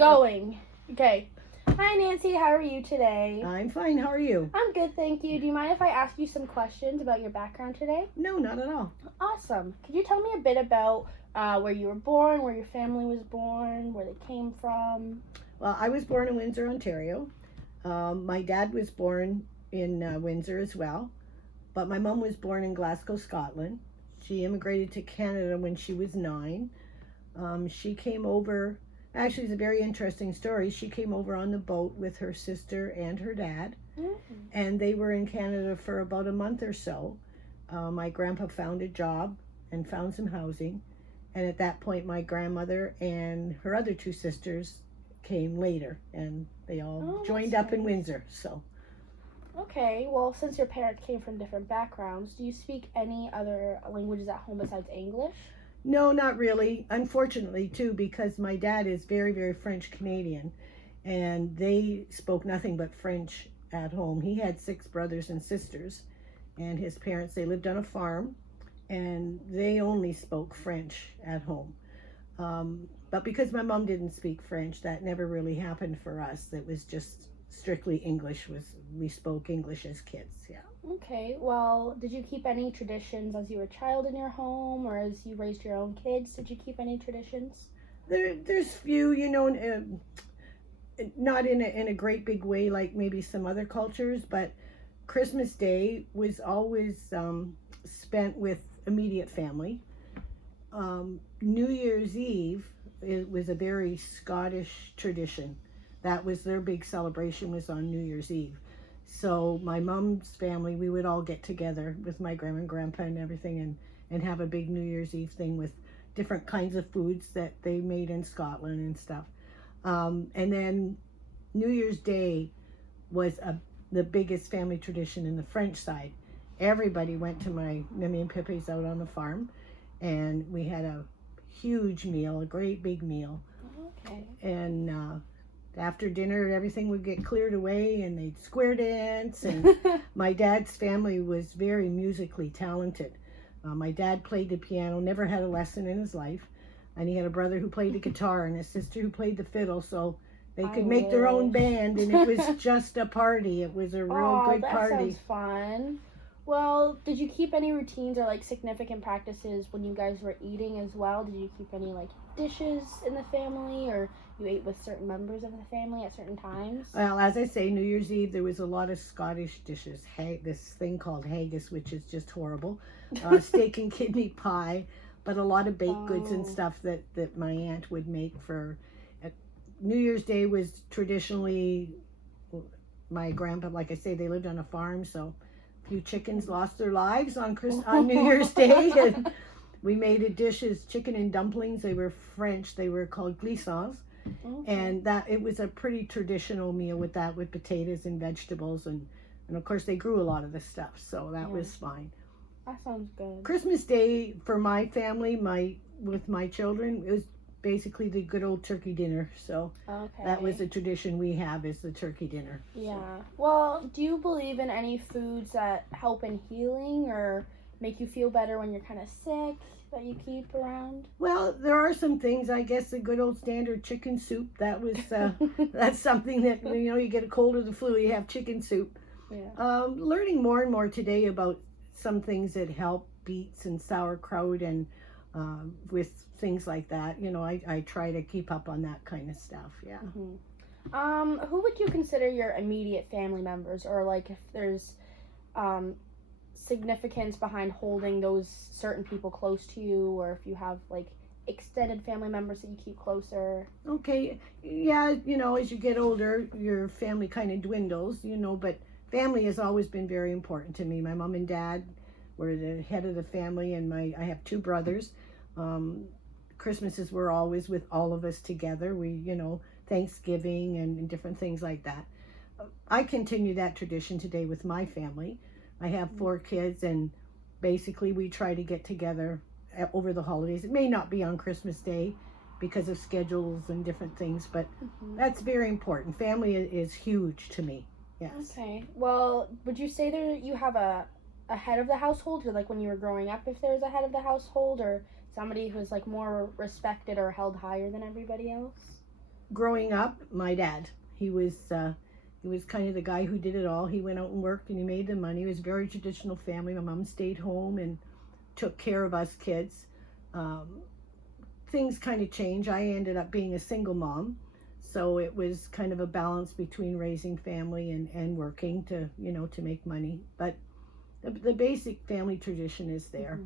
Going. Okay. Hi, Nancy. How are you today? I'm fine. How are you? I'm good, thank you. Do you mind if I ask you some questions about your background today? No, not at all. Awesome. Could you tell me a bit about where you were born, where your family was born, where they came from? Well, I was born in Windsor, Ontario. My dad was born in Windsor as well, but my mom was born in Glasgow, Scotland. She immigrated to Canada when she was 9. She came over. Actually, it's a very interesting story. She came over on the boat with her sister and her dad, and they were in Canada for about a month or so. My grandpa found a job and found some housing, and at that point, my grandmother and her other 2 sisters came later, and they all joined up in Windsor. So. Okay, well, since your parents came from different backgrounds, do you speak any other languages at home besides English? No, not really. Unfortunately, too, because my dad is very, very French Canadian, and they spoke nothing but French at home. He had 6 brothers and sisters, and his parents, they lived on a farm, and they only spoke French at home. But because my mom didn't speak French, that never really happened for us. It was just strictly English. We spoke English as kids, yeah. Okay, well, did you keep any traditions as you were a child in your home, or as you raised your own kids? Did you keep any traditions? There's few, not in a great big way like maybe some other cultures, but Christmas Day was always spent with immediate family. New Year's Eve, it was a very Scottish tradition. That was their big celebration, was on New Year's Eve. So my mom's family, we would all get together with my grandma and grandpa and everything, and have a big New Year's Eve thing with different kinds of foods that they made in Scotland and stuff. And then New Year's Day was the biggest family tradition in the French side. Everybody went to my Mimi and Pippi's out on the farm, and we had a huge meal, a great big meal. Okay. And after dinner, everything would get cleared away, and they'd square dance. And my dad's family was very musically talented. My dad played the piano, never had a lesson in his life, and he had a brother who played the guitar and a sister who played the fiddle, so they could make their own band, and it was just a party. It was a real good party. That sounds fun. Well, did you keep any routines or significant practices when you guys were eating as well? Did you keep any dishes in the family, or you ate with certain members of the family at certain times? Well, as I say, New Year's Eve, there was a lot of Scottish dishes. This thing called haggis, which is just horrible. Steak and kidney pie, but a lot of baked goods and stuff that my aunt would make for... New Year's Day was traditionally... My grandpa, like I say, they lived on a farm, so a few chickens lost their lives on New Year's Day. And we made a dish as chicken and dumplings. They were French. They were called glissons. Okay. And it was a pretty traditional meal with potatoes and vegetables, and of course they grew a lot of the stuff, so that was fine. That sounds good. Christmas Day for my family, with my children, it was basically the good old turkey dinner. So that was a tradition we have, is the turkey dinner. Yeah. Well, do you believe in any foods that help in healing or make you feel better when you're kind of sick, that you keep around? Well, there are some things. I guess the good old standard chicken soup. That was that's something that you get a cold or the flu, you have chicken soup. Yeah. Learning more and more today about some things that help, beets and sauerkraut, and with things like that. I try to keep up on that kind of stuff. Yeah. Mm-hmm. Who would you consider your immediate family members, or if there's significance behind holding those certain people close to you, or if you have extended family members that you keep closer? Okay, yeah, as you get older, your family kind of dwindles, but family has always been very important to me. My mom and dad were the head of the family, and I have 2 brothers. Christmases were always with all of us together. We, Thanksgiving and different things like that. I continue that tradition today with my family. I have 4 kids, and basically we try to get together over the holidays. It may not be on Christmas Day because of schedules and different things, but that's very important. Family is huge to me. Yes. Okay. Well, would you say you have a head of the household, or when you were growing up, if there's a head of the household, or somebody who's more respected or held higher than everybody else? growing up, my dad. He was kind of the guy who did it all. He went out and worked and he made the money. It was a very traditional family. My mom stayed home and took care of us kids. Things kind of changed. I ended up being a single mom. So it was kind of a balance between raising family and working to, to make money. But the basic family tradition is there,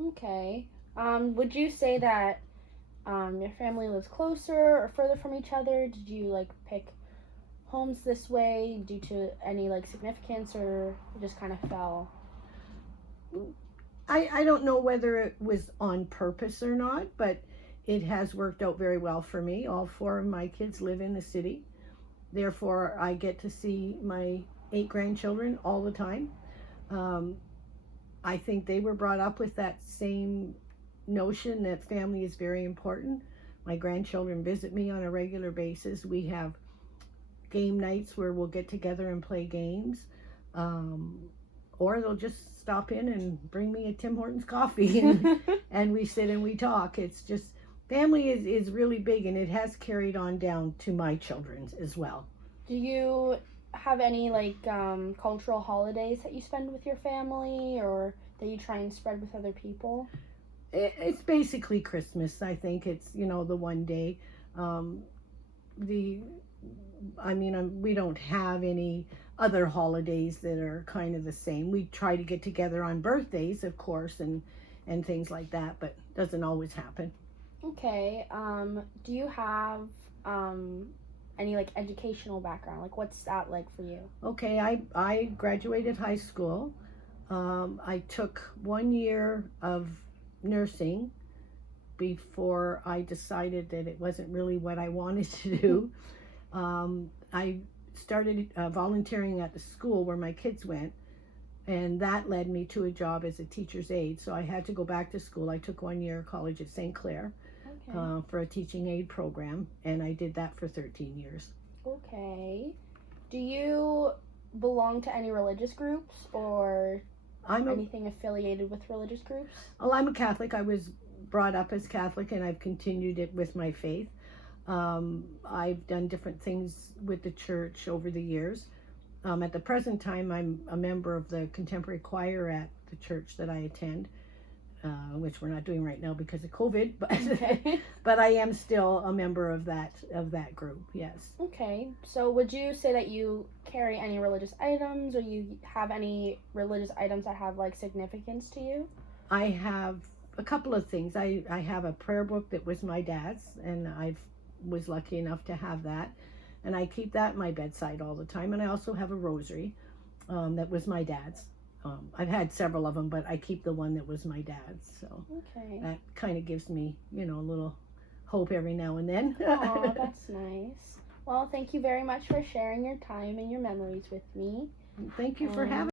Okay. Would you say that your family lives closer or further from each other? Did you like pick homes this way due to any like significance, or it just kind of fell? I don't know whether it was on purpose or not, but it has worked out very well for me. All 4 of my kids live in the city. Therefore, I get to see my 8 grandchildren all the time. I think they were brought up with that same notion that family is very important. My grandchildren visit me on a regular basis. We have game nights where we'll get together and play games. Or they'll just stop in and bring me a Tim Hortons coffee and we sit and we talk. It's just, family is really big, and it has carried on down to my children as well. Do you have any like cultural holidays that you spend with your family, or that you try and spread with other people? It's basically Christmas. I think it's, the one day. We don't have any other holidays that are kind of the same. We try to get together on birthdays, of course, and things like that, but it doesn't always happen. Okay. Do you have any like educational background? Like, what's that like for you? Okay, I graduated high school. I took 1 year of nursing before I decided that it wasn't really what I wanted to do. I started volunteering at the school where my kids went, and that led me to a job as a teacher's aide. So I had to go back to school. I took 1 year of college at St. Clair for a teaching aid program, and I did that for 13 years. Okay. Do you belong to any religious groups, or anything affiliated with religious groups? Well, I'm a Catholic. I was brought up as Catholic, and I've continued it with my faith. I've done different things with the church over the years. At the present time, I'm a member of the contemporary choir at the church that I attend, which we're not doing right now because of COVID, but Okay. but I am still a member of that group. Yes. Okay. So would you say that you carry any religious items, or you have any religious items that have like significance to you? I have a couple of things. I have a prayer book that was my dad's, and I was lucky enough to have that, and I keep that at my bedside all the time. And I also have a rosary that was my dad's. I've had several of them, but I keep the one that was my dad's. So Okay. that kind of gives me, a little hope every now and then. Oh, that's nice. Well, thank you very much for sharing your time and your memories with me. Thank you for having